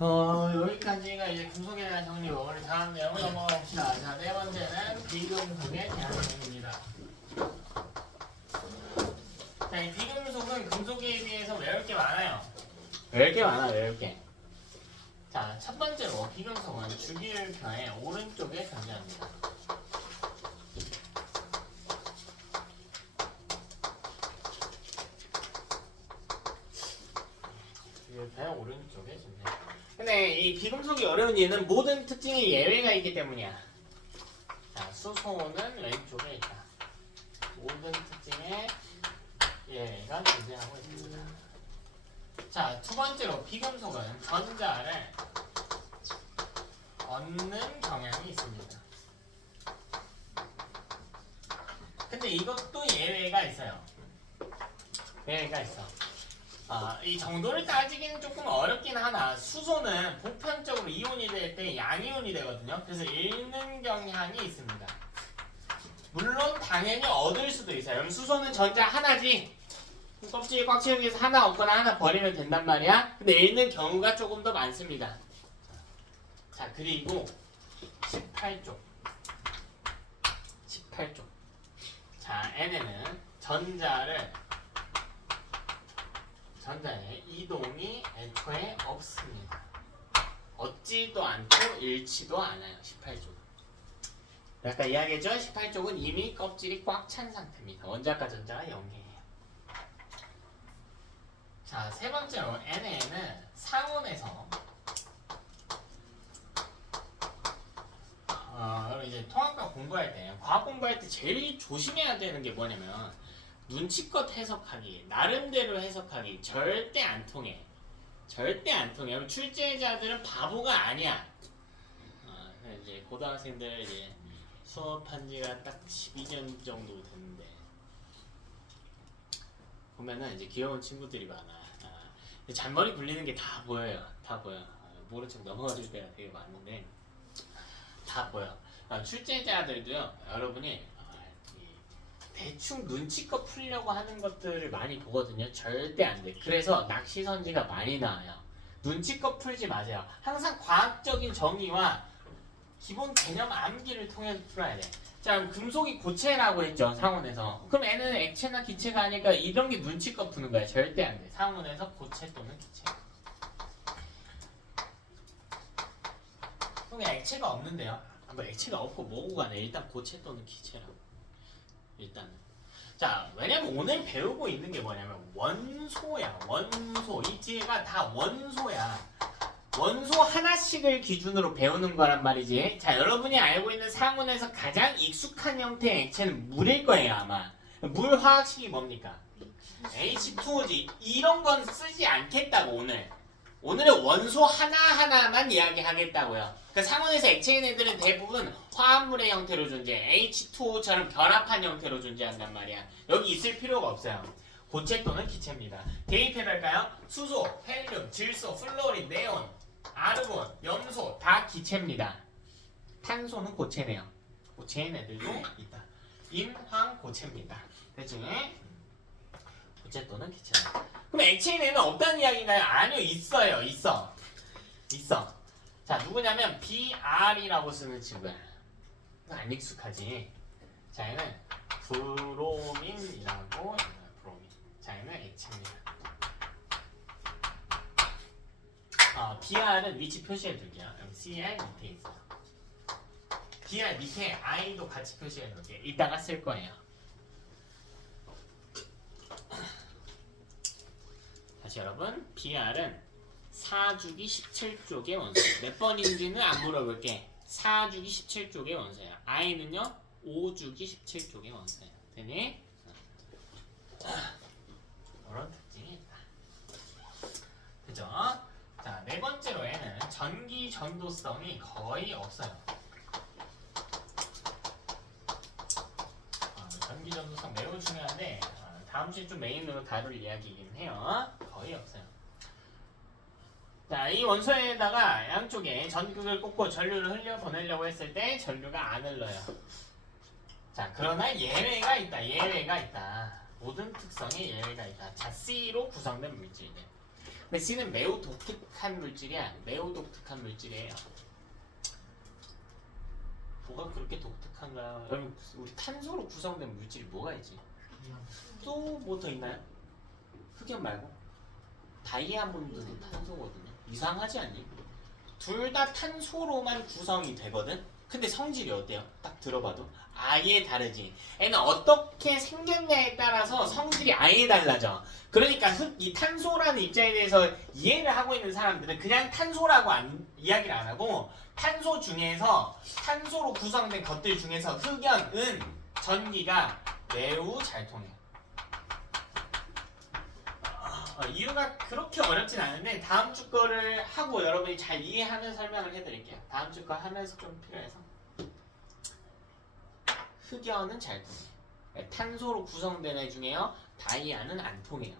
여기까지가 이제 금속에 대한 정리고 우리 다음 내용을 넘어가 봅시다. 자, 네 번째는 비금속에 대한 내용입니다. 자, 이 비금속은 금속에 비해서 외울 게 많아요. 외울 게 많아, 외울 게. 자, 첫 번째로 비금속은 주기율표의 오른쪽에 존재합니다. 주기율표의 오른쪽에 존재. 근데 이 비금속이 어려운 이유는 모든 특징에 예외가 있기 때문이야. 자, 수소는 왼쪽에 있다. 모든 특징에 예외가 존재하고 있습니다. 자, 두 번째로 비금속은 전자를 얻는 경향이 있습니다. 근데 이것도 예외가 있어요. 예외가 있어. 이 정도를 따지기는 조금 어렵긴 하나 수소는 보편적으로 이온이 될 때 양이온이 되거든요. 그래서 잃는 경향이 있습니다. 물론 당연히 얻을 수도 있어요. 그럼 수소는 전자 하나지. 껍질이 꽉 채우기 위해서 하나 얻거나 하나 버리면 된단 말이야. 근데 잃는 경우가 조금 더 많습니다. 자, 그리고 18쪽. 자, N에는 전자의 이동이 애초에 없습니다. 얻지도 않고 잃지도 않아요. 18쪽은. 아까 이야기했죠? 18쪽은 이미 껍질이 꽉 찬 상태입니다. 원자과 전자가 0이에요. 자, 세 번째로 N에는 상온에서 이제 통합과 공부할 때, 과학 공부할 때 제일 조심해야 되는 게 뭐냐면 눈치껏 해석하기, 나름대로 해석하기 절대 안 통해. 절대 안 통해. 그럼 출제자들은 바보가 아니야. 이제 고등학생들 이제 수업한 지가 딱 12년 정도 됐는데 보면은 이제 귀여운 친구들이 많아. 잔머리 굴리는 게 다 보여요. 다 보여. 모른 척 넘어가 줄 때가 되게 많은데 다 보여. 출제자들도요. 여러분이 대충 눈치껏 풀려고 하는 것들을 많이 보거든요. 절대 안 돼. 그래서 낚시 선지가 많이 나와요. 눈치껏 풀지 마세요. 항상 과학적인 정의와 기본 개념 암기를 통해서 풀어야 돼. 자, 그럼 금속이 고체라고 했죠. 상온에서. 그럼 N은 액체나 기체가 아니까 이런 게 눈치껏 푸는 거야. 절대 안 돼. 상온에서 고체 또는 기체. 그럼 액체가 없는데요. 뭐 액체가 없고 뭐고 간에 일단 고체 또는 기체라고. 일단은. 자, 왜냐면 오늘 배우고 있는 게 뭐냐면 원소야. 원소. 이 뒤에가 다 원소야. 원소 하나씩을 기준으로 배우는 거란 말이지. 자, 여러분이 알고 있는 상온에서 가장 익숙한 형태의 액체는 물일 거예요, 아마. 물 화학식이 뭡니까? H2O지. 이런 건 쓰지 않겠다고, 오늘. 오늘은 원소 하나하나만 이야기하겠다고요. 그러니까 상온에서 액체인 애들은 대부분 화합물의 형태로 존재해. H2O처럼 결합한 형태로 존재한단 말이야. 여기 있을 필요가 없어요. 고체 또는 기체입니다. 대입해볼까요? 수소, 헬륨, 질소, 플로린, 네온, 아르곤, 염소 다 기체입니다. 탄소는 고체네요. 고체인 애들도 있다. 인황 고체입니다. 대중에 고체 또는 기체. 그럼 액체인 애는 없다는 이야기인가요? 아니요, 있어요. 있어. 자, 누구냐면 BR이라고 쓰는 친구야. 안 익숙하지. 자, 얘는 브로민이라고. 자, 얘는 액체입니다. BR은 위치 표시해둘게요. CL 밑에 있어요. BR 밑에 I도 같이 표시해둘게요. 이따가 쓸 거예요. 다시 여러분, BR은 4주기 17쪽의 원소예요. 몇 번인지는 안 물어볼게. 4주기 17쪽의 원소예요. I는요 5주기 17쪽의 원소예요. 되니? 이런 특징이 있다. 그죠? 자, 네 번째로에는 전기 전도성이 거의 없어요. 전기 전도성 매우 중요한데 다음 주에 좀 메인으로 다룰 이야기이긴 해요. 거의 없어요. 자, 이 원소에다가 양쪽에 전극을 꽂고 전류를 흘려보내려고 했을 때 전류가 안 흘러요. 자, 그러나 예외가 있다. 모든 특성에 예외가 있다. 자, C로 구성된 물질들. 근데 C는 매우 독특한 물질이야. 매우 독특한 물질이에요. 뭐가 그렇게 독특한가요? 여러분 우리 탄소로 구성된 물질이 뭐가 있지? 또 뭐 더 있나요? 흑연 말고 다이아몬드도 탄소거든요. 이상하지 않니? 둘 다 탄소로만 구성이 되거든? 근데 성질이 어때요? 딱 들어봐도 아예 다르지. 얘는 어떻게 생겼냐에 따라서 성질이 아예 달라져. 그러니까 이 탄소라는 입장에 대해서 이해를 하고 있는 사람들은 그냥 탄소라고 이야기를 안 하고 탄소 중에서 탄소로 구성된 것들 중에서 흑연, 은, 전기가 매우 잘 통해요. 이유가 그렇게 어렵진 않은데 다음 주 거를 하고 여러분이 잘 이해하면 설명을 해드릴게요. 다음 주 거 하면서 좀 필요해서. 흑연은 잘 통해요. 탄소로 구성된 애 중에요. 다이아는 안 통해요.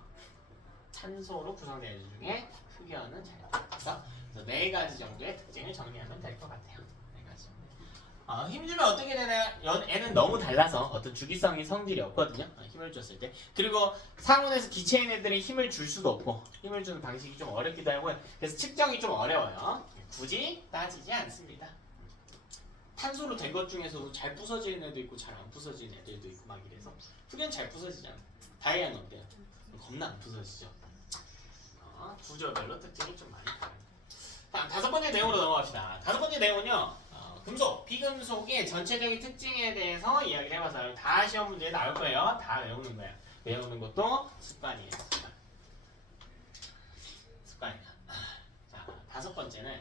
탄소로 구성된 애 중에 흑연은 잘 통해요. 그래서 네 가지 정도의 특징을 정리하면 될 것 같아요. 네 가지 정도. 힘주면 어떻게 되나요? 애는 너무 달라서 어떤 주기성이 성질이 없거든요. 힘을 줬을 때. 그리고 상온에서 기체인 애들이 힘을 줄 수도 없고 힘을 주는 방식이 좀 어렵기도 하고요. 그래서 측정이 좀 어려워요. 굳이 따지지 않습니다. 탄소로 된 것 중에서도 잘 부서지는 애도 있고 잘 안 부서지는 애들도 있고 막 이래서 흑연 잘 부서지잖아. 다이아는 어때요? 겁나 안 부서지죠. 구조별로 특징이 좀 많이 다르다. 다음 다섯 번째 내용으로 넘어갑시다. 다섯 번째 내용은요. 금속, 비금속의 전체적인 특징에 대해서 이야기를 해봐서 다 시험 문제에 나올 거예요. 다 외우는 거야. 외우는 것도 습관이에요. 습관이야. 자, 다섯 번째는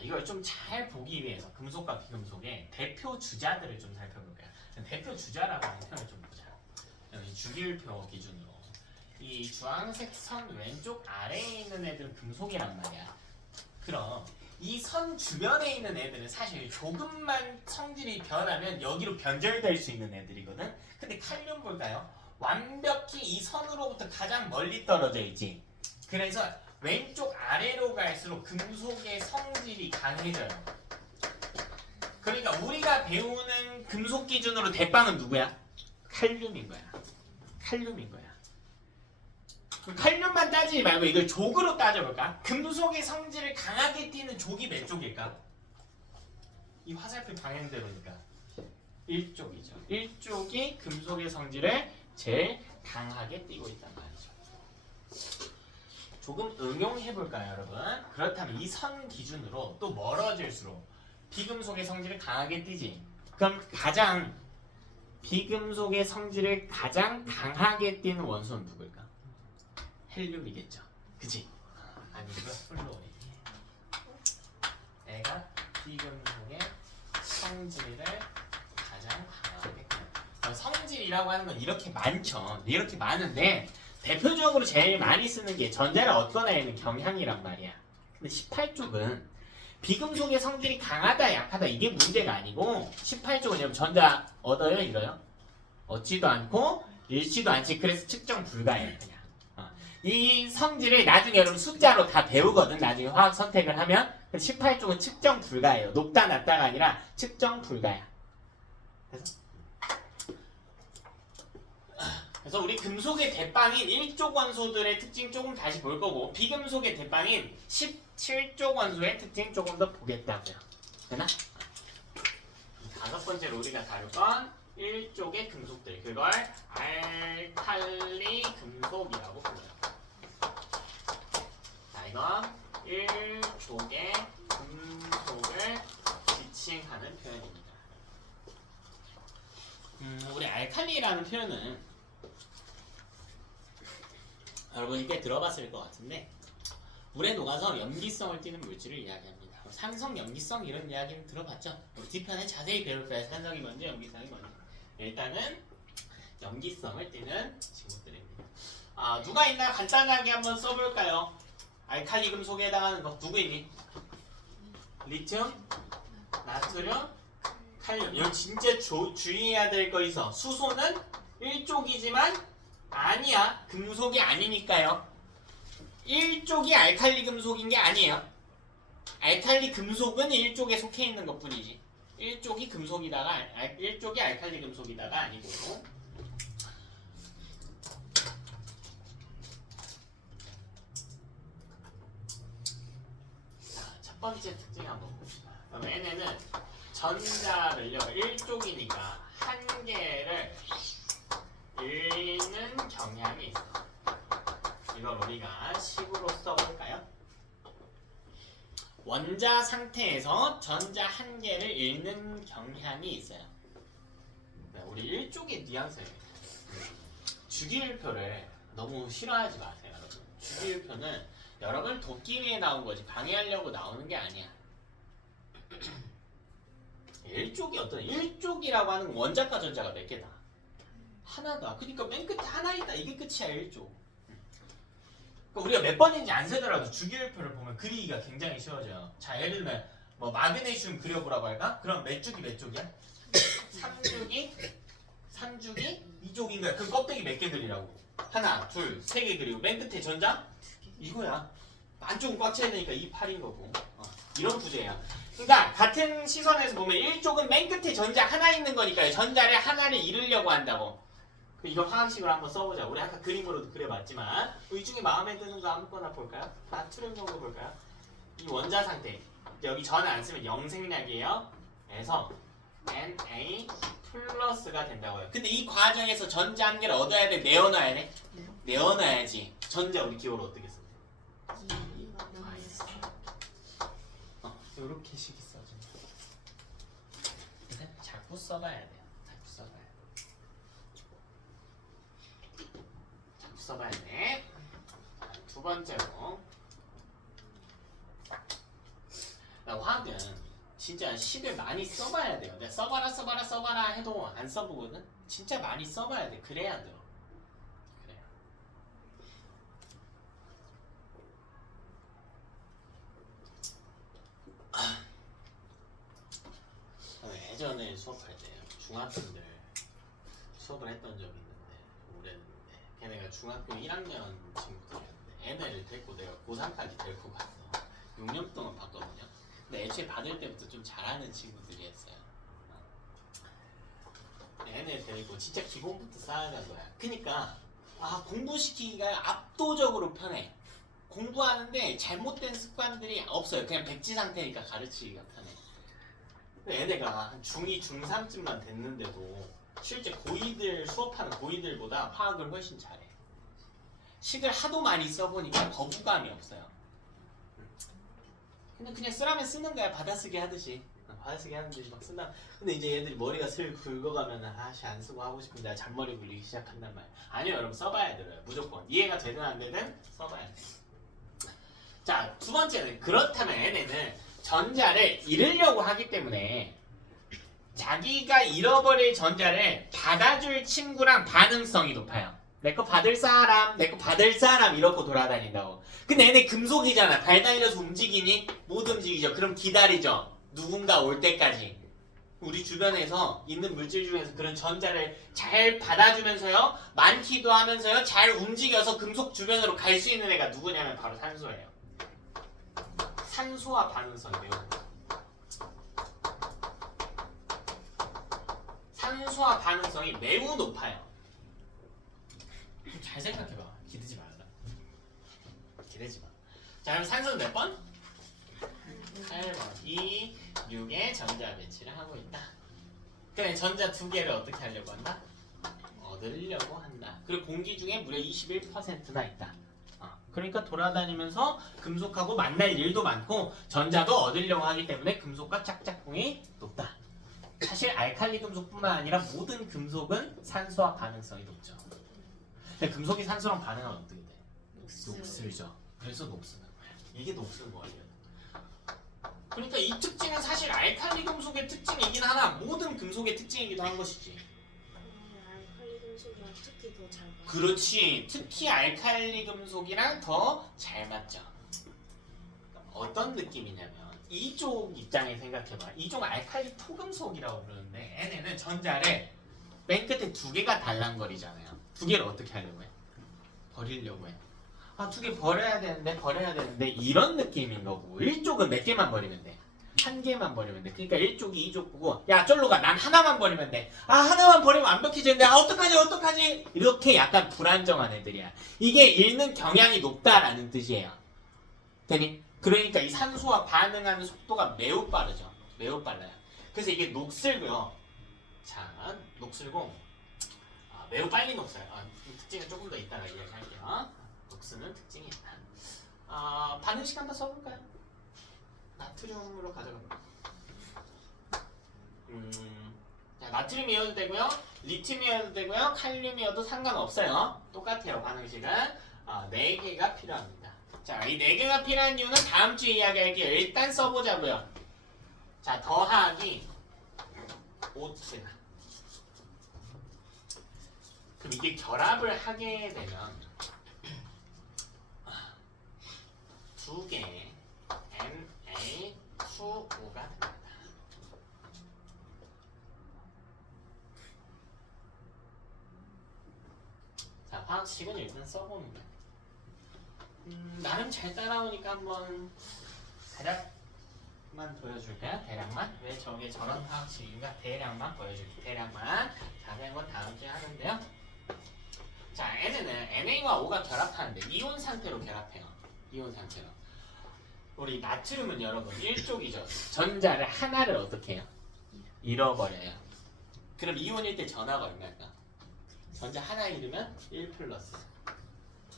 이걸 좀 잘 보기 위해서 금속과 비금속의 대표 주자들을 좀 살펴볼게요. 대표 주자라고 하는 표현을 좀 보자. 여기 주기율표 기준으로 이 주황색 선 왼쪽 아래에 있는 애들은 금속이란 말이야. 그럼 이 선 주변에 있는 애들은 사실 조금만 성질이 변하면 여기로 변절될 수 있는 애들이거든. 근데 칼륨 볼까요? 완벽히 이 선으로부터 가장 멀리 떨어져 있지. 그래서 왼쪽 아래로 갈수록 금속의 성질이 강해져요. 그러니까 우리가 배우는 금속 기준으로 대빵은 누구야? 칼륨인 거야. 칼륨인 거야. 칼륨만 따지지 말고 이걸 족으로 따져볼까? 금속의 성질을 강하게 띠는 족이 몇 쪽일까? 이 화살표 방향대로니까 1쪽이죠. 1쪽이 금속의 성질을 제일 강하게 띠고 있단 말이죠. 조금 응용해볼까요, 여러분? 그렇다면 이 선 기준으로 또 멀어질수록 비금속의 성질을 강하게 띠지. 그럼 가장 비금속의 성질을 가장 강하게 띠는 원소는 누구일까? 헬륨이겠죠. 그치? 아니고 플루오리. 애가 비금속의 성질을 가장 강하게 띠는. 성질이라고 하는 건 이렇게 많죠. 이렇게 많은데 대표적으로 제일 많이 쓰는 게 전자를 얻거나 있는 경향이란 말이야. 근데 18쪽은 비금속의 성질이 강하다 약하다 이게 문제가 아니고 18쪽은 전자 얻어요 잃어요? 얻지도 않고 잃지도 않지. 그래서 측정 불가해 그냥. 이 성질을 나중에 여러분 숫자로 다 배우거든. 나중에 화학 선택을 하면 18쪽은 측정 불가해요. 높다 낮다가 아니라 측정 불가야. 그래서 우리 금속의 대빵인 1쪽 원소들의 특징 조금 다시 볼 거고 비금속의 대빵인 17쪽 원소의 특징 조금 더 보겠다고요. 되나? 다섯 번째로 우리가 다룰 건 1쪽의 금속들. 그걸 알칼리 금속이라고 불러요. 자, 이건 1쪽의 금속을 지칭하는 표현입니다. 우리 알칼리라는 표현은 여러분 이게 들어봤을 것 같은데 물에 녹아서 염기성을 띠는 물질을 이야기합니다. 산성, 염기성 이런 이야기는 들어봤죠? 우리 뒤편에 자세히 배울 거예요. 산성이 뭔지 염기성이 뭔지. 일단은 염기성을 띠는 친구들입니다. 누가 있나 간단하게 한번 써볼까요? 알칼리 금속에 해당하는 거 누구 있니? 리튬, 나트륨, 칼륨. 이거 진짜 주의해야 될 거 있어. 수소는 1쪽이지만 아니야. 금속이 아니니까요. 1쪽이 알칼리 금속인 게 아니에요. 알칼리 금속은 1쪽에 속해 있는 것 뿐이지. 1쪽이 금속이다가 1쪽이 알칼리 금속이다가 아니고. 번째 특징 한번 봅시다. 그럼 N에는 전자를요 1쪽이니까 한 개를 읽는 경향이 있어. 이걸 우리가 식으로 써볼까요? 원자 상태에서 전자 한 개를 읽는 경향이 있어요. 우리 1쪽의 뉘앙스예요. 주기율표를 너무 싫어하지 마세요, 여러분. 주기율표는 여러분 돕기 위해 나온 거지 방해하려고 나오는 게 아니야. 1쪽이 어떤 1쪽이라고 하는 원자과 전자가 몇 개다? 하나다. 그러니까 맨 끝에 하나 있다. 이게 끝이야 1쪽. 그러니까 우리가 몇 번인지 안 세더라도 주기율표를 보면 그리기가 굉장히 쉬워져요. 자 예를 들면 뭐 마그네슘 그려보라고 할까? 그럼 몇 쪽이 몇 쪽이야? 3쪽이 2쪽인 거야. 그럼 껍데기 몇 개 그리라고? 하나, 둘, 세 개 그리고 맨 끝에 전자? 이거야. 안쪽은 꽉 차야 되니까 이 8인 거고. 이런 부재야. 그러니까 같은 시선에서 보면 1쪽은 맨 끝에 전자 하나 있는 거니까요. 전자를 하나를 잃으려고 한다고. 이거 화학식으로 한번 써보자. 우리 아까 그림으로도 그려봤지만 이 중에 마음에 드는 거 아무거나 볼까요? 나트륨 정도 볼까요? 이 원자 상태 여기 전 안 쓰면 영생약이에요. 그래서 Na 플러스가 된다고요. 근데 이 과정에서 전자 한 개를 얻어야 돼? 내어놔야 돼? 내어놔야지. 전자 우리 기호로 어떻게 써? 이렇게 식이 써진다. 자꾸 써봐야 돼요. 자꾸 써봐야 돼. 자꾸 써봐야 돼. 두 번째로 화학은 진짜 식을 많이 써봐야 돼요. 내가 써봐라 해도 안 써보거든. 진짜 많이 써봐야 돼. 그래야 돼요. 예전에 수업할 때 중학생들 수업을 했던 적이 있는데 오래됐는데 걔네가 중학교 1학년 친구들이었는데 애네를 데리고 내가 고3까지 데리고 갔어. 6년 동안 봤거든요. 근데 애초에 받을 때부터 좀 잘하는 친구들이었어요. 애네 데리고 진짜 기본부터 쌓아간 거야. 그니까 공부시키기가 압도적으로 편해. 공부하는데 잘못된 습관들이 없어요. 그냥 백지 상태니까 가르치기가 편해. 근데 애네가 한 중2, 중3쯤만 됐는데도 실제 고이들 수업하는 고이들보다 화학을 훨씬 잘해. 식을 하도 많이 써보니까 거부감이 없어요. 근데 그냥 쓰라면 쓰는 거야. 받아쓰기 하듯이. 받아쓰기 하는 듯이 막 쓴다. 근데 이제 얘들이 머리가 슬 굵어가면 안 쓰고 하고 싶은데 잔머리 굴리기 시작한단 말이야. 아니요 여러분 써봐야 돼요. 무조건. 이해가 되든 안 되든 써봐야 돼. 자, 두 번째는 그렇다면 얘네는 전자를 잃으려고 하기 때문에 자기가 잃어버릴 전자를 받아줄 친구랑 반응성이 높아요. 내 거 받을 사람 이러고 돌아다닌다고. 근데 얘네 금속이잖아. 발 달려서 움직이니? 못 움직이죠. 그럼 기다리죠. 누군가 올 때까지. 우리 주변에서 있는 물질 중에서 그런 전자를 잘 받아주면서요, 많기도 하면서요, 잘 움직여서 금속 주변으로 갈 수 있는 애가 누구냐면 바로 산소예요. 산소와 반응성이 매우 높아요. 산소와 반응성이 매우 높아요. 잘 생각해봐. 기대지 말라. 기대지 마. 자, 그럼 산소는 몇 번? 8번. 2, 6의 전자 배치를 하고 있다. 그래, 전자 두 개를 어떻게 하려고 한다? 얻으려고 한다. 그리고 공기 중에 무려 21%나 있다. 그러니까 돌아다니면서 금속하고 만날 일도 많고 전자도 얻으려고 하기 때문에 금속과 짝짝꿍이 높다. 사실 알칼리 금속뿐만 아니라 모든 금속은 산소와 반응성이 높죠. 근데 금속이 산소랑 반응하면 어떻게 돼? 녹슬죠. 그래서 녹슬는 거야. 이게 녹슬 거예요. 그러니까 이 특징은 사실 알칼리 금속의 특징이긴 하나 모든 금속의 특징이기도 한 것이지. 알칼리 금속이랑 특히 더 잘 맞아. 그렇지. 특히 알칼리 금속이랑 더 잘 맞죠. 어떤 느낌이냐면 이쪽 입장에 생각해봐. 이쪽 알칼리 토금속이라고 부르는데 얘네는 전자를 맨 끝에 두 개가 달랑거리잖아요. 두 개를 어떻게 하려고 해? 버리려고 해. 두 개 버려야 되는데 이런 느낌인 거고. 1쪽은 몇 개만 버리면 돼? 한 개만 버리면 돼. 그러니까 1쪽이 2쪽 보고 야 쫄로 가. 난 하나만 버리면 돼. 하나만 버리면 완벽해지는데 어떡하지? 이렇게 약간 불안정한 애들이야. 이게 읽는 경향이 높다라는 뜻이에요. 되니? 그러니까 이 산소와 반응하는 속도가 매우 빠르죠. 매우 빨라요. 그래서 이게 녹슬고요. 자, 녹슬고 매우 빨리 녹슬어요. 이 특징은 조금 더 이따가 이야기할게요. 녹스는 특징이 있다. 반응식 한번 써볼까요? 나트륨으로 가져갑니다. 자, 나트륨이어도 되고요, 리튬이어도 되고요, 칼륨이어도 상관없어요. 똑같아요. 반응식은 4개가 필요합니다. 자, 이 4개가 필요한 이유는 다음 주에 이야기할게요. 일단 써보자고요. 자, 더하기 O2. 그럼 이게 결합을 하게 되면 2개 Na2O가 됩니다. 자, 화학식은 일단 써보는 거예요. 나름 잘 따라오니까 한번 대략만 보여줄까요? 대략만? 왜 저게 저런 화학식인가? 대략만 보여줄게요. 대략만. 자세한 건 다음 주에 하는데요. 자, N은 Na-와 O가 결합하는데 이온 상태로 결합해요. 이온 상태로. 우리 나트륨은 여러분 일족이죠. 전자를 하나를 어떻게 해요? 잃어버려요. 그럼 이온일 때 전하가 얼마일까? 전자 하나 잃으면 1 플러스.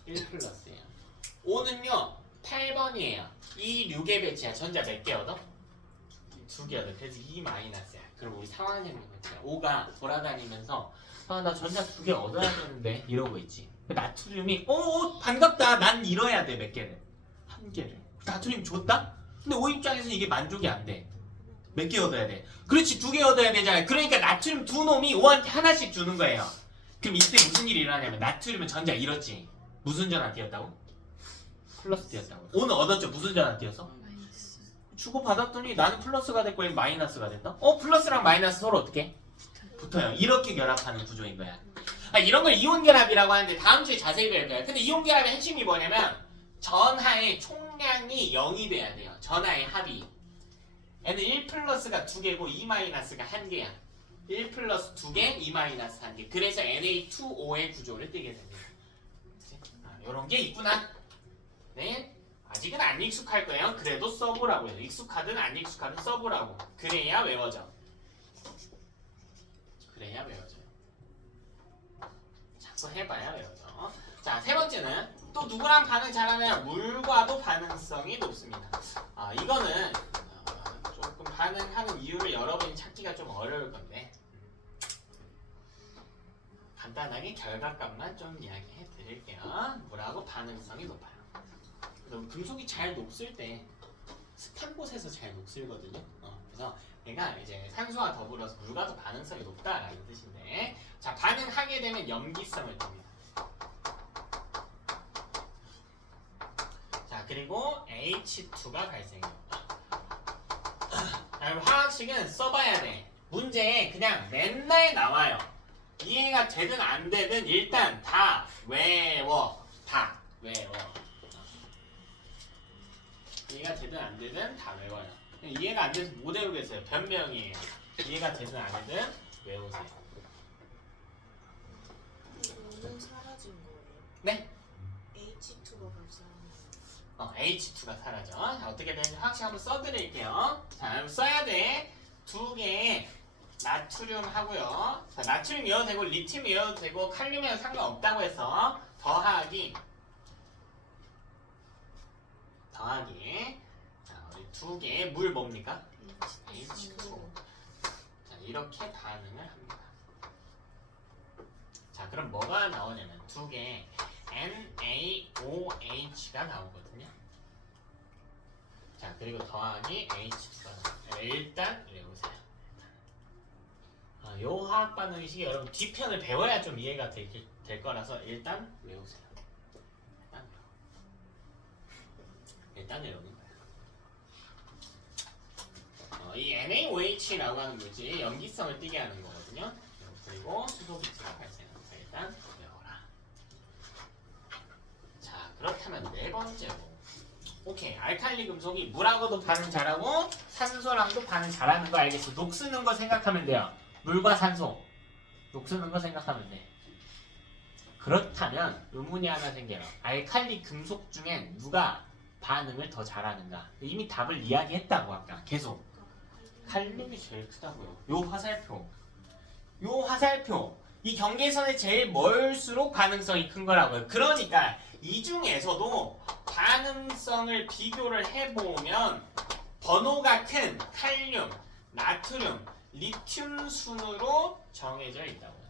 1 플러스예요. O는요 8번이에요. 2, 6의 배치야. 전자 몇 개 얻어? 2개 얻어. 그래서 2 마이너스야. 그럼 우리 상환형이 배치야. O가 돌아다니면서 나 전자 2개 얻어야 되는데 이러고 있지. 나트륨이 반갑다. 난 잃어야 돼. 몇 개를? 1개를. 나트륨 줬다? 근데 O 입장에서는 이게 만족이 안 돼. 몇 개 얻어야 돼? 그렇지, 2개 얻어야 되잖아요. 그러니까 나트륨 두 놈이 O한테 하나씩 주는 거예요. 그럼 이때 무슨 일이 일어나냐면 나트륨은 전자 잃었지. 무슨 전화 띄었다고? 플러스 띄었다고. O는 얻었죠. 무슨 전화 띄었어? 주고 받았더니 나는 플러스가 됐고 얘는 마이너스가 됐다. 플러스랑 마이너스 서로 어떻게? 붙어요. 이렇게 결합하는 구조인 거야. 이런 걸 이온 결합이라고 하는데 다음 주에 자세히 배울 거야. 근데 이온 결합의 핵심이 뭐냐면 전하의 총량이 0이 돼야 돼요. 전하의 합이. 얘는 1 플러스가 2개고 2 마이너스가 1개야. 1 플러스 2개, 2 마이너스 1개. 그래서 Na2O의 구조를 띠게 됩니다. 요런 게 있구나. 네. 아직은 안 익숙할 거예요. 그래도 써보라고요. 익숙하든 안 익숙하든 써보라고. 그래야 외워져. 그래야 외워져요. 자꾸 해봐야 외워져. 자, 세 번째는 또 누구랑 반응 잘하면 물과도 반응성이 높습니다. 이거는 조금 반응하는 이유를 여러분이 찾기가 좀 어려울 건데 간단하게 결과값만 좀 이야기해 드릴게요. 물하고 반응성이 높아요. 금속이 잘 녹슬 때 습한 곳에서 잘 녹슬거든요. 그래서 얘가 이제 산소와 더불어서 물과도 반응성이 높다라는 뜻인데, 자, 반응하게 되면 염기성을 띱니다. 자, 그리고 H2가 발생해요. 화학식은 써봐야 돼. 문제에 그냥 맨날 나와요. 이해가 되든 안 되든 일단 다 외워. 다 외워. 이해가 되든 안 되든 다 외워요. 이해가 안 돼서 못 외우겠어요. 변명이에요. 이해가 되든 안 되든 외우세요. 이거는 사라진 거예요. 네? H2가 발생하는 H2가 사라져. 자, 어떻게 되는지 확실히 한번 써드릴게요. 자, 써야 돼. 2개 나트륨 하고요. 자, 나트륨 이어도 되고 리튬 이어도 되고 칼륨이어도 상관없다고 해서 더하기 자, 우리 2개 물 뭡니까? H2. 자, 이렇게 반응을 합니다. 자, 그럼 뭐가 나오냐면 2개 NaOH가 나오거든요. 자, 그리고 더하기 H2가 나와요. 일단 외우세요. 요 화학 반응식이 여러분 뒤편을 배워야 좀 이해가 될 거라서 일단 외우세요. 일단 외우는 거야. 이 NaOH라고 하는 물질이 염기성을 띠게 하는 거거든요. 그리고 수소 기체가 발생합니다. 일단 외워라. 자, 그렇다면 네 번째로, 오케이, 알칼리 금속이 물하고도 반응 잘하고 산소랑도 반응 잘하는 거 알겠어. 녹쓰는 거 생각하면 돼요. 물과 산소 녹쓰는 거 생각하면 돼. 그렇다면 의문이 하나 생겨요. 알칼리 금속 중엔 누가 반응을 더 잘하는가? 이미 답을 이야기했다고 아까 계속. 칼륨이 제일 크다고요. 요 화살표 이 경계선에 제일 멀수록 반응성이 큰 거라고요. 그러니까 이 중에서도 반응성을 비교를 해보면 번호가 큰 칼륨, 나트륨, 리튬 순으로 정해져 있다고요.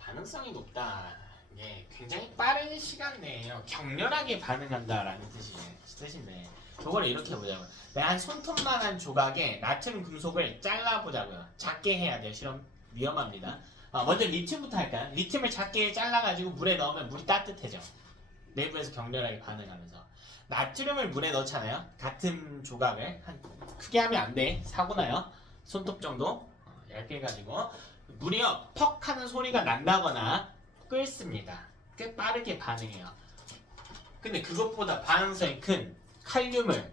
반응성이 높다. 이게 굉장히 빠른 시간 내에 격렬하게 반응한다라는 뜻인데 저걸 이렇게 보자고요. 한 손톱만한 조각에 나트륨 금속을 잘라보자고요. 작게 해야 돼요. 실험 위험합니다. 먼저 리튬부터 할까요? 리튬을 작게 잘라가지고 물에 넣으면 물이 따뜻해져. 내부에서 격렬하게 반응하면서. 나트륨을 물에 넣잖아요. 같은 조각을 크게 하면 안 돼. 사고 나요. 손톱 정도 얇게 해가지고 물이요 퍽 하는 소리가 난다거나 끓습니다. 꽤 빠르게 반응해요. 근데 그것보다 반응성이 큰 칼륨을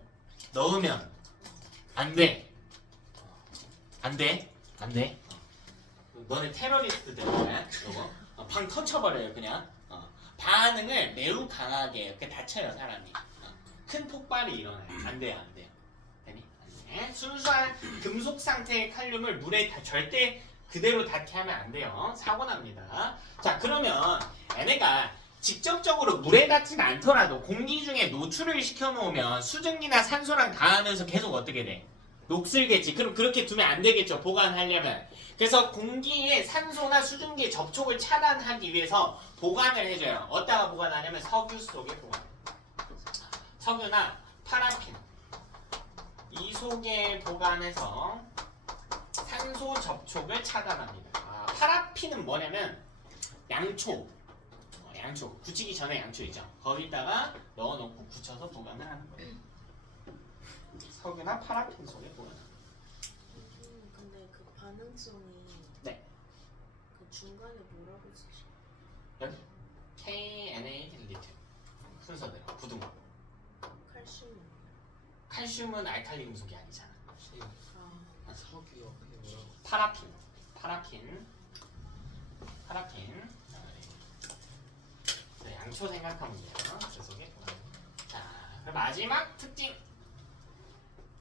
넣으면 안 돼. 너네 테러리스트들 이거 방 터쳐버려요 그냥. 반응을 매우 강하게 이렇게 다쳐요 사람이. 큰 폭발이 일어나요. 안 돼요. 되니? 안 돼. 순수한 금속 상태의 칼륨을 물에 절대 그대로 닿게 하면 안 돼요. 사고 납니다. 자 그러면 얘네가 직접적으로 물에 닿진 않더라도 공기 중에 노출을 시켜놓으면 수증기나 산소랑 닿으면서 계속 어떻게 돼? 녹슬겠지. 그럼 그렇게 두면 안 되겠죠. 보관하려면. 그래서 공기에 산소나 수증기의 접촉을 차단하기 위해서 보관을 해줘요. 어디다가 보관하냐면 석유 속에 보관. 석유나 파라핀 이 속에 보관해서 산소 접촉을 차단합니다. 파라핀은 뭐냐면 양초 굳히기 전에 양초 있죠. 거기다가 넣어놓고 굳혀서 보관을 하는 거예요. 석유나 파라핀 속에 보관. 근데 그 반응성이 네. 그 중간에 뭐라고 쓰시? 여기 KNA 리튬 순서대로 부등호. 칼슘은 알칼리 금속이 아니잖아. 석유 옆에 뭐라고? 파라핀. 네, 양초 생각하면 돼요. 그 속에. 자, 그럼 마지막 특징.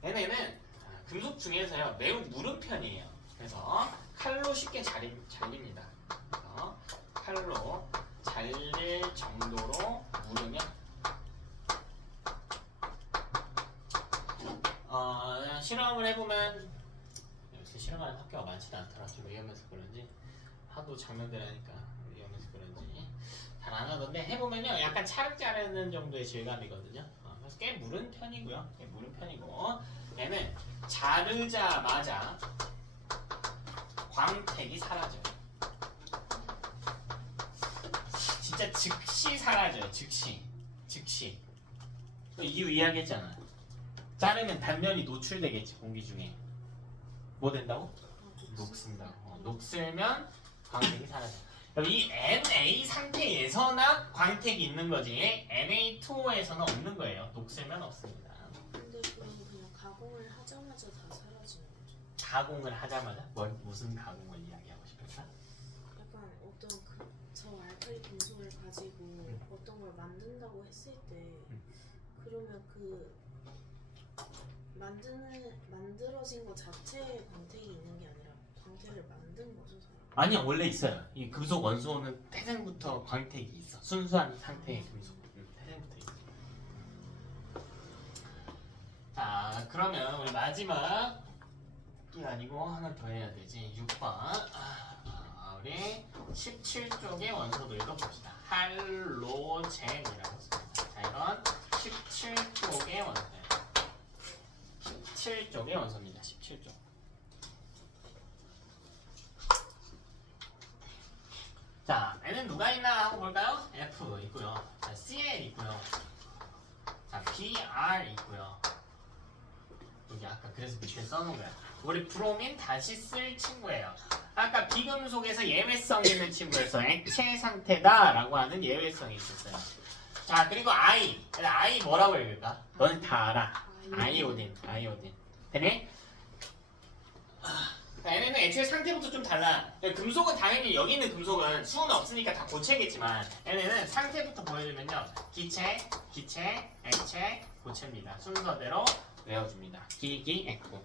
얘네는 금속 중에서요 매우 무른 편이에요. 그래서 칼로 쉽게 잘립니다. 그래서 칼로 잘릴 정도로 무르면 실험을 해보면 요새 실험하는 학교가 많지도 않더라. 좀 위험해서 그런지 하도 장면들 하니까 위험해서 그런지 잘 안 하던데 해보면요 약간 찰흙 자르는 정도의 질감이거든요. 그래서 꽤 무른 편이고요. 얘는 자르자마자 광택이 사라져요. 진짜 즉시 사라져요. 즉시 이유 이야기했잖아. 자르면 단면이 노출되겠지. 공기 중에 뭐 된다고? 녹슨다. 녹슬면 광택이 사라져. 그럼 이 Na 상태에서나 광택이 있는 거지 Na2O에서는 없는 거예요. 녹슬면 없습니다. 근데 그냥 가공을 하자마자 다 사라지는 거죠. 가공을 하자마자? 무슨 가공을 이야기하고 싶을까? 약간 어떤 저 알칼리 금속을 가지고 어떤 걸 만든다고 했을 때 그러면 그 만들어진 것 자체에 광택이 있는 게 아니라 광택을 만든 거죠, 사람. 아니요, 원래 있어요. 이 금속 원소는 태생부터 광택이 있어. 순수한 상태의 금속. 태생부터 있어. 자, 그러면 우리 마지막이 아니고 하나 더 해야 되지. 6번. 우리 17쪽의 원소들도 봅시다. 할로젠이라고 씁니다. 자, 이건 17쪽의 원소예요. 17쪽의 원소입니다. 17쪽. 자, N은 누가 있나 하고 볼까요? F 있고요. 자, Cl 있고요. 자, Br 있고요. 여기 아까 그래서 밑에 써놓은 거야. 우리 브로민 다시 쓸 친구예요. 아까 비금속에서 예외성 있는 친구에서 액체 상태다라고 하는 예외성이 있었어요. 자, 그리고 I 뭐라고 읽을까? 너는 다 알아. 아이오딘. 되네? N에는 애초에 상태부터 좀 달라. 금속은 당연히 여기 있는 금속은 수는 없으니까 다 고체겠지만 N에는 상태부터 보여주면요. 기체, 액체, 고체입니다. 순서대로 외워줍니다. 기기, 액고.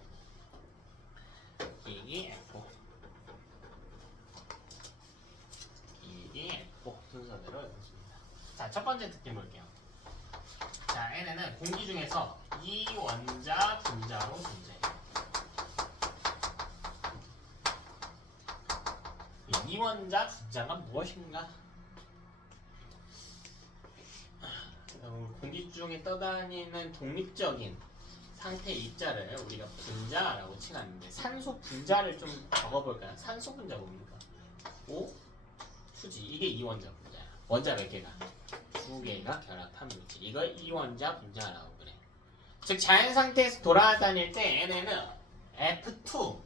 기기, 액고. 기기, 액고. 순서대로 외워줍니다. 자, 첫 번째 특징 볼게요. 자, N에는 공기 중에서 이원자 분자로 존재해요. 이원자 분자가 무엇인가? 공기 중에 떠다니는 독립적인 상태 입자를 우리가 분자라고 칭하는데 산소 분자를 좀 적어볼까요? 산소 분자 뭡니까? O, 수지. 이게 이원자 분자야. 원자 몇 개가? 두 개가 결합한 물질. 이걸 이원자 분자라고 그래. 즉 자연 상태에서 돌아다닐 때 N에는 F2,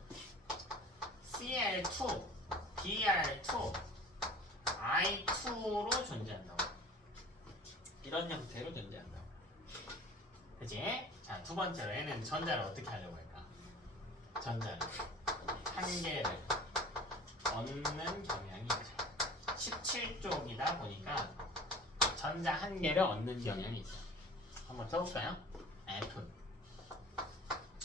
Cl2, Br2, I2로 존재한다고. 이런 형태로 존재한다고. 그치? 자, 두 번째로 N은 전자를 어떻게 하려고 할까? 전자를 한 개를 얻는 경향이 있죠. 17쪽이다 보니까 전자 한 개를 얻는 경향이 있어. 한번 써볼까요? F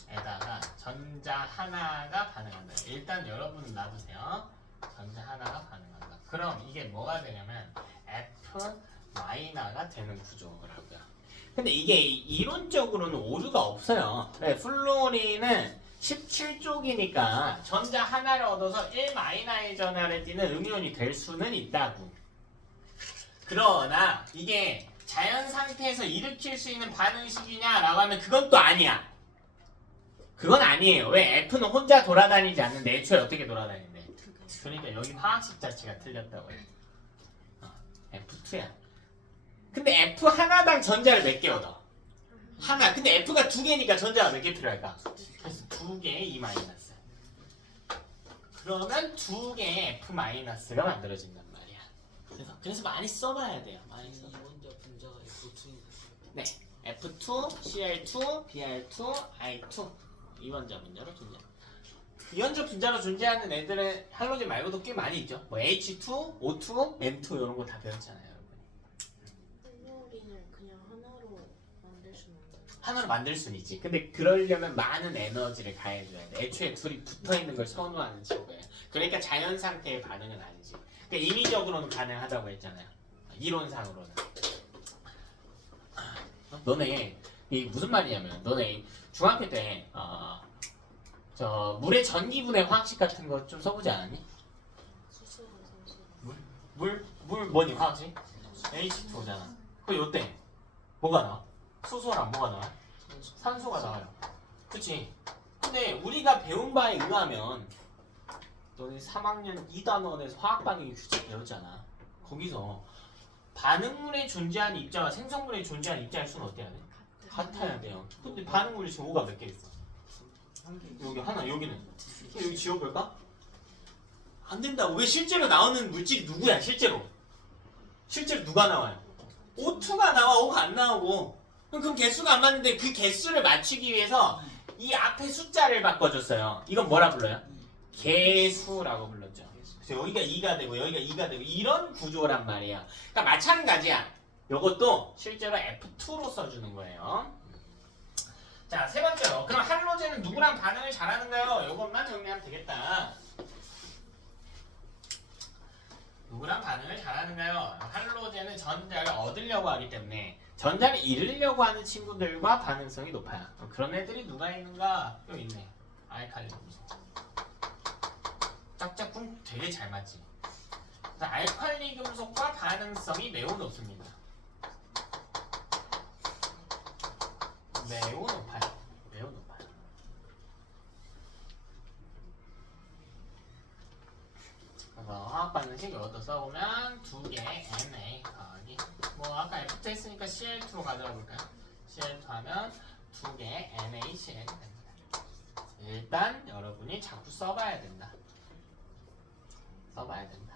에다가 전자 하나가 반응한다. 일단 여러분 놔두세요. 전자 하나가 반응한다. 그럼 이게 뭐가 되냐면 F 마이너가 되는 구조라고요. 근데 이게 이론적으로는 오류가 없어요. 네, 플로린은 17쪽이니까 전자 하나를 얻어서 1 마이너의 전하를 띠는 음이온이 될 수는 있다고. 그러나 이게 자연 상태에서 일으킬 수 있는 반응식이냐라고 하면 그건 또 아니야. 그건 아니에요. 왜? F는 혼자 돌아다니지 않는데 애초에 어떻게 돌아다니는데? 그러니까 여기 화학식 자체가 틀렸다고 해요. F2야. 근데 F 하나당 전자를 몇 개 얻어? 하나. 근데 F가 두 개니까 전자가 몇 개 필요할까? 그래서 두 개의 E 마이너스. 그러면 두 개의 F 마이너스가 만들어진단 말이야. 그래서 많이 써봐야 돼요. 많이 써. 이원자 분자가 F2인데. 네. F2, Cl2, Br2, I2 이원자 분자로 존재. 이원자 분자로 존재하는 애들은 할로젠 말고도 꽤 많이 있죠. 뭐 H2, O2, N2 이런 거 다 배웠잖아요, 여러분. 플로린을 그냥 하나로 만들 수는 없는. 하나로 만들 수는 있지. 근데 그러려면 많은 에너지를 가해줘야 돼. 애초에 둘이 붙어 있는 걸 선호하는 친구예요. 그러니까 자연 상태의 반응은 아니지. 그러니까 인위적으로는 가능하다고 했잖아요. 이론상으로는. 너네 이 무슨 말이냐면 너네 중학교 때 저 물의 전기분해 화학식 같은 거 좀 써보지 않았니? 수소와 산소. 물 뭐니 화학식? H2O잖아. 그 요때 뭐가 나와? 수소랑 뭐가 나와? 산소가 나와요. 그치? 근데 우리가 배운 바에 의하면 너네 3학년 2단원에서 화학반응의 규칙 배웠잖아. 거기서 반응물에 존재하는 입자와 생성물에 존재하는 입자의 수는 어때야 돼? 같아야 돼요. 근데 반응물이 지금 5가 몇 개 있어? 여기 하나, 여기는. 여기 지워볼까? 안 된다고. 왜 실제로 나오는 물질이 누구야, 실제로? 실제로 누가 나와요? O2가 나와, O가 안 나오고. 그럼 개수가 안 맞는데 그 개수를 맞추기 위해서 이 앞에 숫자를 바꿔줬어요. 이건 뭐라 불러요? 개수라고 불렀죠. 그래서 여기가 2가 되고 여기가 2가 되고 이런 구조란 말이야. 그러니까 마찬가지야. 이것도 실제로 F2로 써주는 거예요. 자, 세 번째로. 그럼 할로젠은 누구랑 반응을 잘하는가요? 이것만 정리하면 되겠다. 누구랑 반응을 잘하는가요? 할로젠은 전자를 얻으려고 하기 때문에 전자를 잃으려고 하는 친구들과 반응성이 높아요. 그런 애들이 누가 있는가? 여기 있네. 알칼리 금속. 짝짝꿍 되게 잘 맞지. 알칼리 금속과 반응성이 매우 높습니다. 매우 높아요. 매우 높아요. 그래서 화학 반응식 이것도 써보면 두 개 Na 더하기 뭐 아까 F2 했으니까 Cl2로 가져가 볼까요? Cl2 하면 두 개 NaCl이 됩니다. 일단 여러분이 자꾸 써봐야 된다. 써봐야 된다.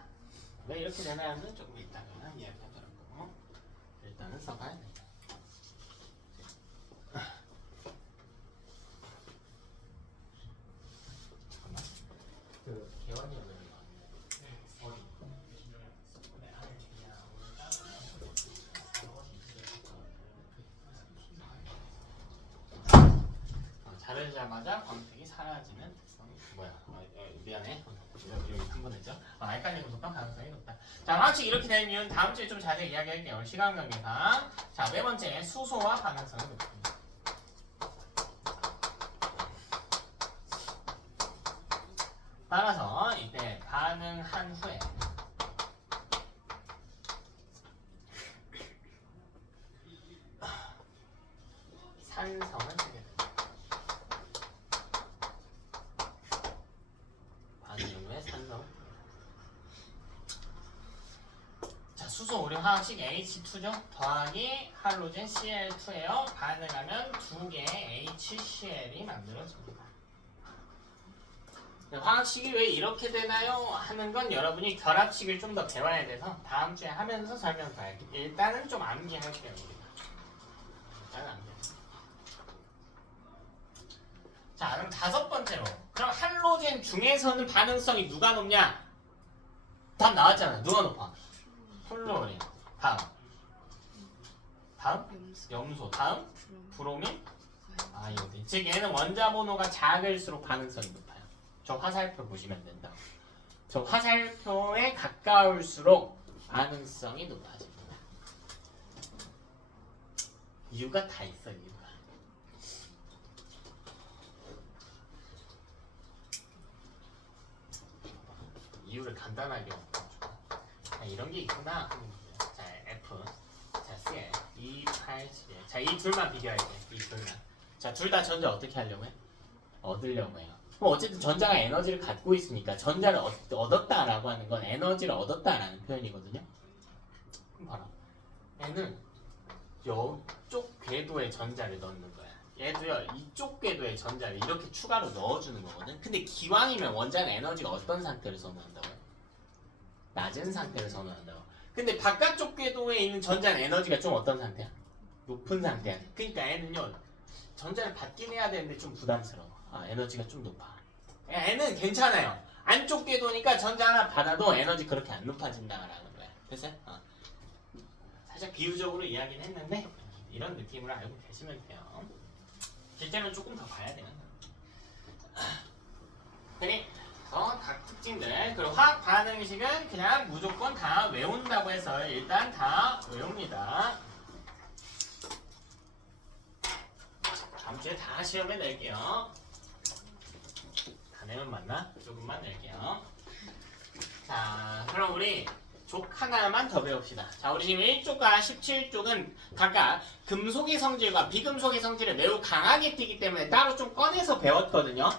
왜 이렇게 되나는 조금 이따가 이야기하더라고. 일단은 써봐야 된다. 잠깐만. 광택이 사라지는 특성이 뭐야? 미안해. 여기 한번 했죠? 헷갈리는 속도 가능성이 높다. 자, 방식 이렇게 되는 이유는 다음 주에 좀 자세히 이야기할게요. 시간 관계상. 자, 네 번째 수소와 반응성이 높습니다. 따라서 이때 반응한 후에 산성을 쓰게 됩니다. 반응 후에 산성. 자, 수소 우리 화학식 H2죠? 더하기 할로젠 Cl2예요. 반응하면 두 개의 HCl이 만들어집니다. 화학식이 왜 이렇게 되나요? 하는 건 여러분이 결합식을 좀 더 배워야 돼서 다음 주에 하면서 설명드릴게요. 일단은 좀 암기할게요. 우리가. 일단은 암기할게요. 자, 그럼 다섯 번째로. 그럼 할로젠 중에서는 반응성이 누가 높냐? 답 나왔잖아. 누가 높아? 플로린. 다음? 염소. 다음? 브로민? 아이오딘. 즉 얘는 원자 번호가 작을수록 반응성이 높아요. 저 화살표 보시면 된다. 저 화살표에 가까울수록 반응성이 높아집니다. 이유가 다 있어, 이유가. 이유를 간단하게 이런 게 있구나. 자, F. 자, CL. 2, 8, 7. 자, 이 둘만 비교할게. 이 둘만. 자, 둘 다 전자 어떻게 하려고 해? 얻으려고 해요. 그럼 어쨌든 전자가 에너지를 갖고 있으니까 전자를 얻었다라고 하는 건 에너지를 얻었다라는 표현이거든요. 그럼 봐라. 얘는 이쪽 궤도에 전자를 넣는 거야. 얘도요, 이쪽 궤도에 전자를 이렇게 추가로 넣어주는 거거든. 근데 기왕이면 원자는 에너지가 어떤 상태를 선호한다고요? 낮은 상태를 선호한다고. 근데 바깥쪽 궤도에 있는 전자는 에너지가 좀 어떤 상태야? 높은 상태야. 그러니까 얘는요, 전자를 받긴 해야 되는데 좀 부담스러워. 에너지가 좀 높아. 얘는 괜찮아요. 안쪽 궤도니까 전자 하나 받아도 에너지 그렇게 안 높아진다라는 거야. 됐어요? 살짝 비유적으로 이야기는 했는데 이런 느낌으로 알고 계시면 돼요. 실제로는 조금 더 봐야 되는 거예요. 각 특징들. 그리고 화학 반응식은 그냥 무조건 다 외운다고 해서 일단 다 외웁니다. 다음 주에 다 시험에 낼게요. 다 내면 맞나? 조금만 낼게요. 자, 그럼 우리 족 하나만 더 배웁시다. 자, 우리 지금 1쪽과 17쪽은 각각 금속의 성질과 비금속의 성질을 매우 강하게 띠기 때문에 따로 좀 꺼내서 배웠거든요.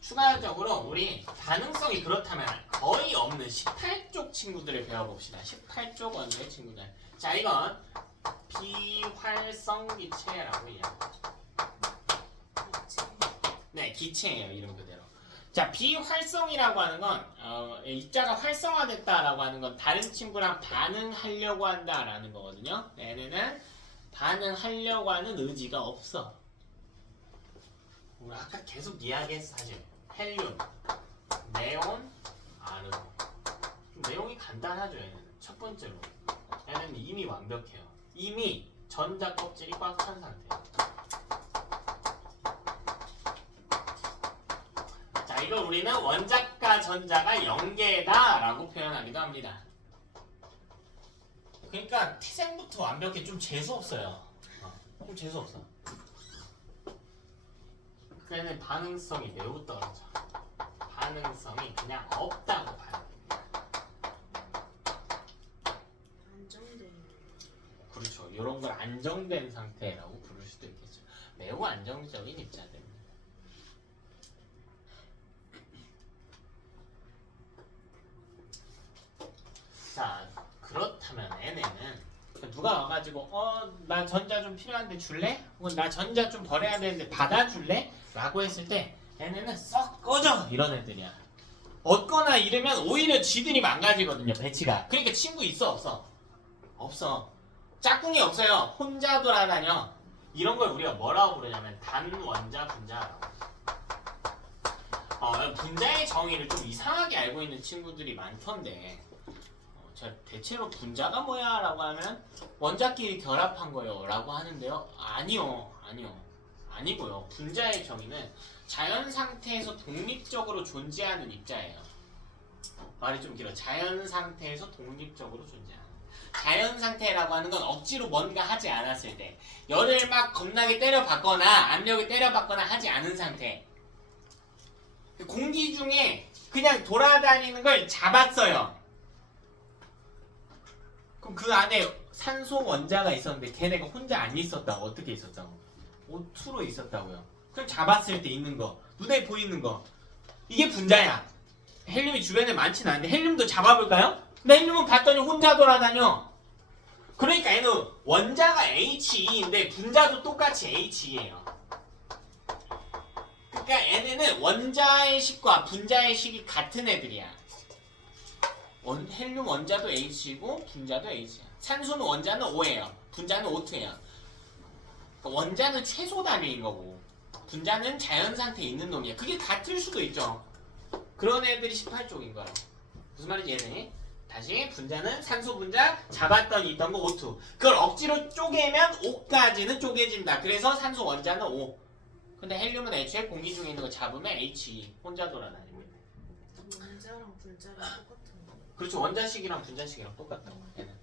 추가적으로 우리 반응성이 그렇다면 거의 없는 18쪽 친구들을 배워봅시다. 18쪽 원소의 친구들. 자, 이건 비활성 기체라고 이야기합니다. 네, 기체예요, 이름 그대로. 자, 비활성이라고 하는 건 입자가 활성화됐다라고 하는 건 다른 친구랑 반응하려고 한다라는 거거든요. 얘네는 반응하려고 하는 의지가 없어. 우리 아까 계속 이야기했어, 사실. 헬륨, 네온, 아르곤. 내용이 간단하죠, 얘는. 첫 번째로. 얘는 이미 완벽해요. 이미 전자 껍질이 꽉 찬 상태예요. 자, 이걸 우리는 원자과 전자가 연계다라고 표현하기도 합니다. 그러니까 태생부터 완벽해. 좀 재수없어요. 좀 재수없어. 그는 반응성이 매우 떨어져. 반응성이 그냥 없다고 봐요. 안정된. 그렇죠. 이런 걸 안정된 상태라고 부를 수도 있겠죠. 매우 안정적인 입자들. 자, 그렇다면 얘네는 누가 와가지고 나 전자 좀 필요한데 줄래? 혹은 나 전자 좀 버려야 되는데 받아줄래? 라고 했을 때 얘네는 썩 꺼져! 이런 애들이야. 얻거나 이러면 오히려 지들이 망가지거든요, 배치가. 그러니까 친구 있어, 없어? 없어. 짝꿍이 없어요. 혼자 돌아다녀. 이런 걸 우리가 뭐라고 부르냐면 단원자 분자라고. 분자의 정의를 좀 이상하게 알고 있는 친구들이 많던데 제가 대체로 분자가 뭐야? 라고 하면 원자끼리 결합한 거요 라고 하는데요. 아니요. 아니고요. 분자의 정의는 자연 상태에서 독립적으로 존재하는 입자예요. 말이 좀 길어. 자연 상태에서 독립적으로 존재하는. 자연 상태라고 하는 건 억지로 뭔가 하지 않았을 때, 열을 막 겁나게 때려받거나 압력을 때려받거나 하지 않은 상태. 공기 중에 그냥 돌아다니는 걸 잡았어요. 그럼 그 안에 산소 원자가 있었는데 걔네가 혼자 안 있었다고. 어떻게 있었다고? O2로 있었다고요. 그럼 잡았을 때 있는 거, 눈에 보이는 거, 이게 분자야. 헬륨이 주변에 많지는 않은데 헬륨도 잡아볼까요? 근데 헬륨은 봤더니 혼자 돌아다녀. 그러니까 얘는 원자가 He2인데 분자도 똑같이 He예요. 그러니까 얘네는 원자의 식과 분자의 식이 같은 애들이야. 헬륨 원자도 H이고 분자도 H야. 산소는 원자는 O예요. 분자는 O2예요. 그러니까 원자는 최소 단위인 거고 분자는 자연 상태에 있는 놈이야. 그게 같을 수도 있죠. 그런 애들이 18쪽인 거야. 무슨 말인지 이해되니? 다시 분자는 산소 분자 잡았더니 있던 거 O2. 그걸 억지로 쪼개면 O까지는 쪼개진다. 그래서 산소 원자는 O. 근데 헬륨은 애초에 공기 중에 있는 거 잡으면 He 혼자 돌아다니고 있네. 원자랑 분자랑 똑같은 거. 그렇죠. 원자식이랑 분자식이랑 똑같다고. 얘는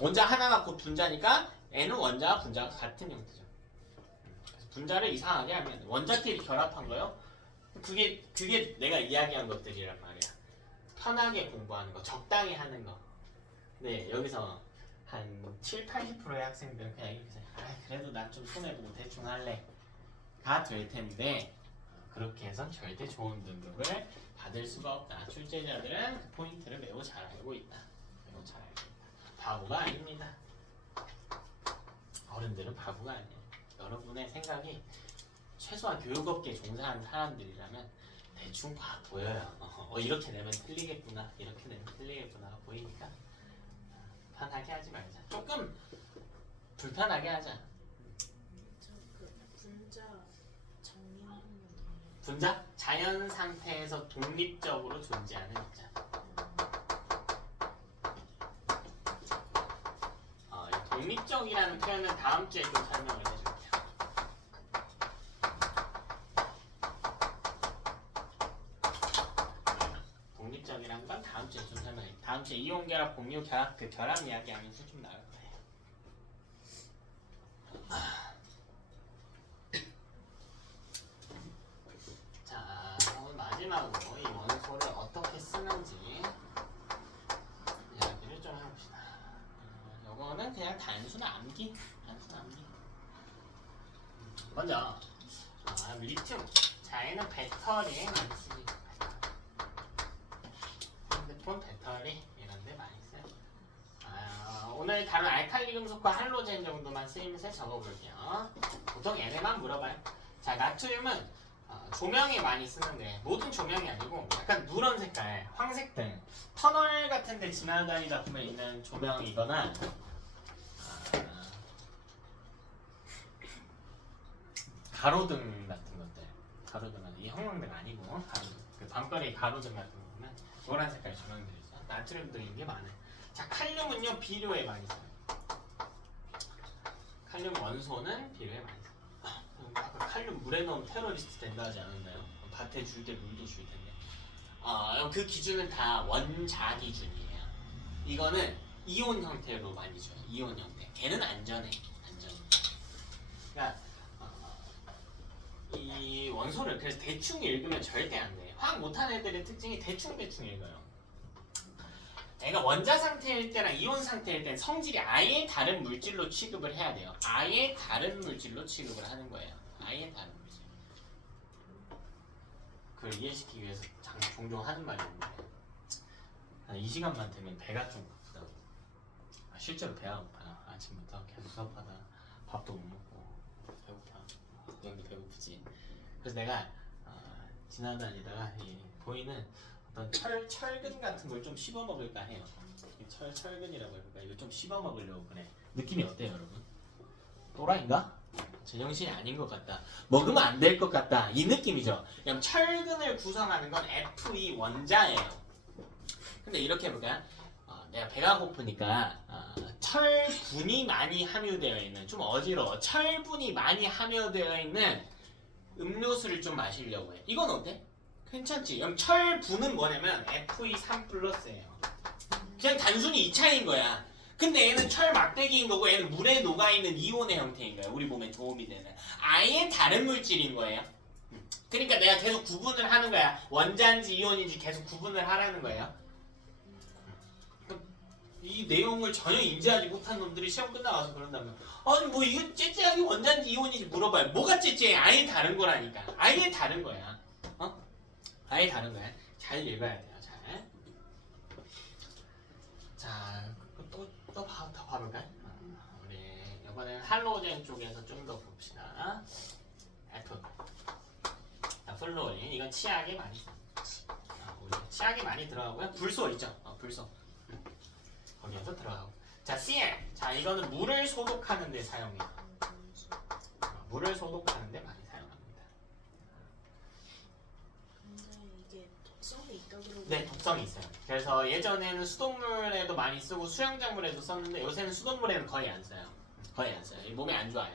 원자 하나가 곧 분자니까 N은 원자와 분자가 같은 형태죠. 그래서 분자를 이상하게 하면 원자끼리 결합한 거요. 그게 내가 이야기한 것들이란 말이야. 편하게 공부하는 거, 적당히 하는 거. 네, 여기서 한 7-80%의 학생들은 그냥 이렇게 그래도 난 좀 손해보고 대충 할래 가 될 텐데 그렇게 해선 절대 좋은 등급을 받을 수가 없다. 출제자들은 그 포인트를 매우 잘 알고 있다. 매우 잘 알고 있다. 바보가 아닙니다. 어른들은 바보가 아니에요. 여러분의 생각이 최소한 교육업계에 종사하는 사람들이라면 대충 보여요. 이렇게 내면 틀리겠구나, 이렇게 내면 틀리겠구나 보이니까 편하게 하지 말자. 조금 불편하게 하자. 저그 분자 정리하는 거. 분자? 자연 상태에서 독립적으로 존재하는 입자. 이 독립적이라는 표현은 다음 주에 좀 설명을 해줄게요. 독립적이라는 건 다음 주에 좀 설명해. 다음 주에 이온 결합, 공유 결합, 그 결합 이야기하면서 좀 나올 거예요. 자, 오늘 마지막으로 이 원소를 어떻게 쓰는지 이야기를 좀 해봅시다. 요거는 그냥 단순 암기. 먼저 리튬. 자, 얘는 배터리에 많이 쓰니까. 핸드폰 배터리 이런 데 많이 써요. 오늘 다룬 알칼리 금속과 할로젠 정도만 쓰이면서 적어볼게요. 보통 얘네만 물어봐요. 자, 나트륨은 조명에 많이 쓰는데 모든 조명이 아니고 약간 누런 색깔, 황색등, 터널 같은 데 지나다니다 보면 있는 조명이거나 가로등 같은 것들. 가로등은 이 형광등 아니고 가로등. 그 밤거리 가로등 같은 거 보면 노란 색깔 조명들이 있어. 나트륨 등인 게 많아요. 자, 칼륨은요 비료에 많이 써요. 칼륨 원소는 비료에 많이 써요. 아까 칼륨 물에 넣으면 테러리스트 된다 하지 않았나요? 밭에 줄 때 물도 줄 텐데. 그 기준은 다 원자 기준이에요. 이거는 이온 형태로 많이 줘요. 이온 형태. 걔는 안전해. 그러니까 이 원소를 그래서 대충 읽으면 절대 안 돼. 화학 못한 애들의 특징이 대충 읽어요. 애가 원자 상태일 때랑 이온 상태일 때는 성질이 아예 다른 물질로 취급을 해야 돼요. 아예 다른 물질로 취급을 하는 거예요. 아예 다른 물질. 그걸 이해시키기 위해서 종종 하는 말이 있는데 이 시간만 되면 배가 좀 고프다고. 실제로 배가 고파요. 아침부터 계속 수업하다 밥도 못 먹고 배고파. 너도 배고프지. 그래서 내가 지나다니다가 보이는 어떤 철근 같은 걸 좀 씹어 먹을까 해요. 철근이라고 해볼까? 이거 좀 씹어 먹으려고 그래. 느낌이 어때요, 여러분? 또라이인가? 제정신이 아닌 것 같다. 먹으면 안 될 것 같다. 이 느낌이죠. 그럼 철근을 구성하는 건 Fe 원자예요. 근데 이렇게 해볼까요? 내가 배가 고프니까 철분이 많이 함유되어 있는, 좀 어지러워. 철분이 많이 함유되어 있는 음료수를 좀 마시려고 해. 이건 어때? 괜찮지? 그럼 철분은 뭐냐면 Fe3 플러스예요. 그냥 단순히 이 차이인 거야. 근데 얘는 철 막대기인 거고 얘는 물에 녹아있는 이온의 형태인 거야. 우리 몸에 도움이 되는. 아예 다른 물질인 거예요. 그러니까 내가 계속 구분을 하는 거야. 원자인지 이온인지 계속 구분을 하라는 거예요. 이 내용을 전혀 인지하지 못한 놈들이 시험 끝나가서 그런다면 아니 뭐 이거 째째하게 원자인지 이온인지 물어봐요. 뭐가 째째해? 아예 다른 거라니까. 아예 다른 거야. 어? 아예 다른 거야. 잘 읽어야 돼요. 잘. 자, 더 봐볼까요? 우리 이번에는 할로젠 쪽에서 좀 더 봅시다. F. 자, 플로린. 이건 치약에 많이 우리 치약에 많이 들어가고요. 불소 있죠? 불소. 거기에서 들어가고. 자, CL. 자, 이거는 물을 소독하는 데 사용해요. 물을 소독하는 데 많이 사용합니다. 근데 이게 독성이 있다 그러고. 네, 독성이 있어요. 그래서 예전에는 수돗물에도 많이 쓰고 수영장물에도 썼는데 요새는 수돗물에는 거의 안 써요. 거의 안 써요. 몸에 안 좋아요.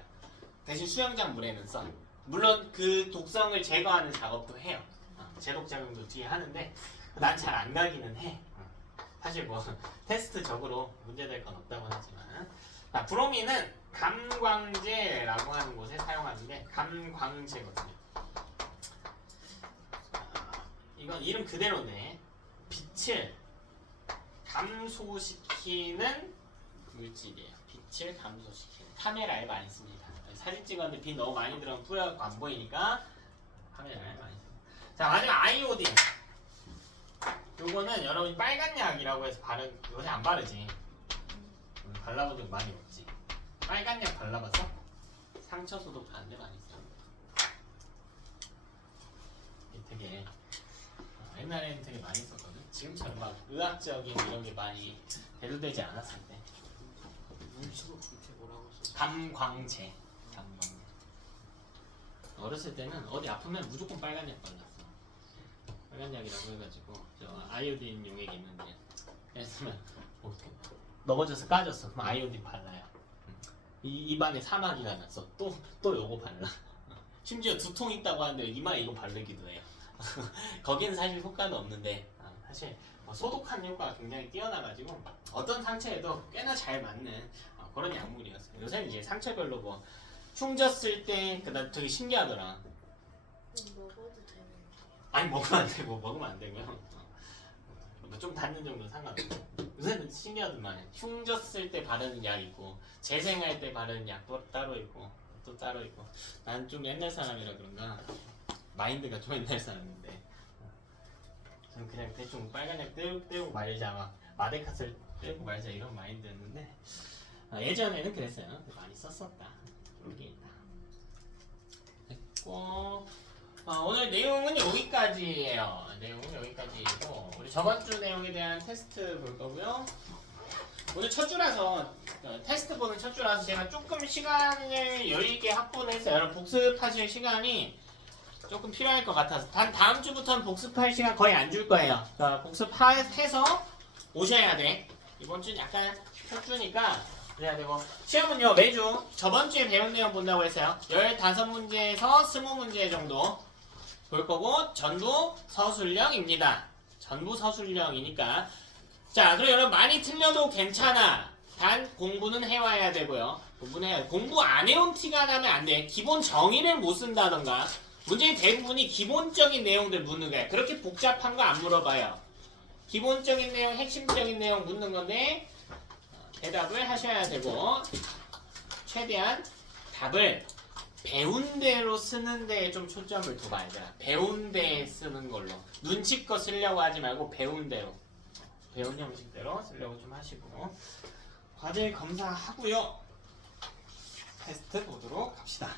대신 수영장 물에는 써. 물론 그 독성을 제거하는 작업도 해요. 제독 작용도 뒤에 하는데 난 잘 안 가기는 해. 사실 뭐 테스트적으로 문제될 건 없다고 하지만. 자, 브로민은 감광제라고 하는 곳에 사용하는데 감광제거든요. 이건 이름 그대로인데 빛을 감소시키는 물질이에요. 빛을 감소시키는. 카메라에 많이 씁니다. 사진 찍었는데 빛 너무 많이 들어가면 뿌옇고 안 보이니까 카메라에 많이 씁니다. 자, 마지막 아이오딘. 요거는 여러분이 빨간 약이라고 해서 요새 안 바르지. 발라본 적 많이 없지. 빨간 약 발라봤어? 상처 소독하는데 많이 써. 되게 옛날에는 되게 많이 썼거든. 지금처럼 막 의학적인 이런 게 많이 대두되지 않았을 때. 눈치도 그렇게 뭐라고 써? 감광제. 감광제. 어렸을 때는 어디 아프면 무조건 빨간 약 발랐어. 빨간 약이라고 해가지고 저 아이오딘 용액 있는데 그래서 어떻게 넘어져서 까졌어. 그럼 아이오딘 발라요. 입안에 사마귀가 났어. 또 요거 발라. 심지어 두통 있다고 하는데 이마에 이거 바르기도 해요. 거기는 사실 효과는 없는데 사실 소독하는 효과가 굉장히 뛰어나가지고 어떤 상처에도 꽤나 잘 맞는 그런 약물이었어요. 요새는 이제 상처별로 뭐 흉졌을 때 그다음 되게 신기하더라. 먹어도 되는. 아니 먹으면 안 되고 먹으면 안 되고요. 좀 닿는 정도 상관없고 요새는 신기하더만 흉졌을 때 바르는 약 있고 재생할 때 바르는 약도 따로 있고 또 따로 있고 난 좀 옛날 사람이라 그런가 마인드가 좀 옛날 사람인데 저는 그냥 대충 빨간 약 떼고 말자 막 마데카스를 떼고 말자 이런 마인드였는데 예전에는 그랬어요. 많이 썼었다. 그런 게 있다. 됐고 오늘 내용은 여기까지예요. 내용은 여기까지이고 우리 저번 주 내용에 대한 테스트 볼 거고요. 오늘 첫 주라서 테스트 보는 첫 주라서 제가 조금 시간을 여유 있게 확보를 했어요. 여러분 복습하실 시간이 조금 필요할 것 같아서 다음 주부터는 복습할 시간 거의 안 줄 거예요. 복습해서 오셔야 돼. 이번 주는 약간 첫 주니까 그래야 되고 시험은요 매주 저번 주에 배운 내용 본다고 했어요. 15문제에서 20문제 정도 볼 거고 전부 서술형입니다. 전부 서술형이니까 자 그럼 여러분 많이 틀려도 괜찮아. 단 공부는 해와야 되고요. 공부는 해야 돼. 공부 안 해온 티가 나면 안 돼. 기본 정의를 못 쓴다던가 문제의 대부분이 기본적인 내용들 묻는 거야. 그렇게 복잡한 거 안 물어봐요. 기본적인 내용, 핵심적인 내용 묻는 건데 대답을 하셔야 되고 최대한 답을 배운 대로 쓰는 데에 좀 초점을 둬봐야 돼. 배운 데에 쓰는 걸로 눈치껏 쓰려고 하지 말고 배운 대로 배운 형식대로 쓰려고 좀 하시고 과제 검사하고요. 테스트 보도록 합시다.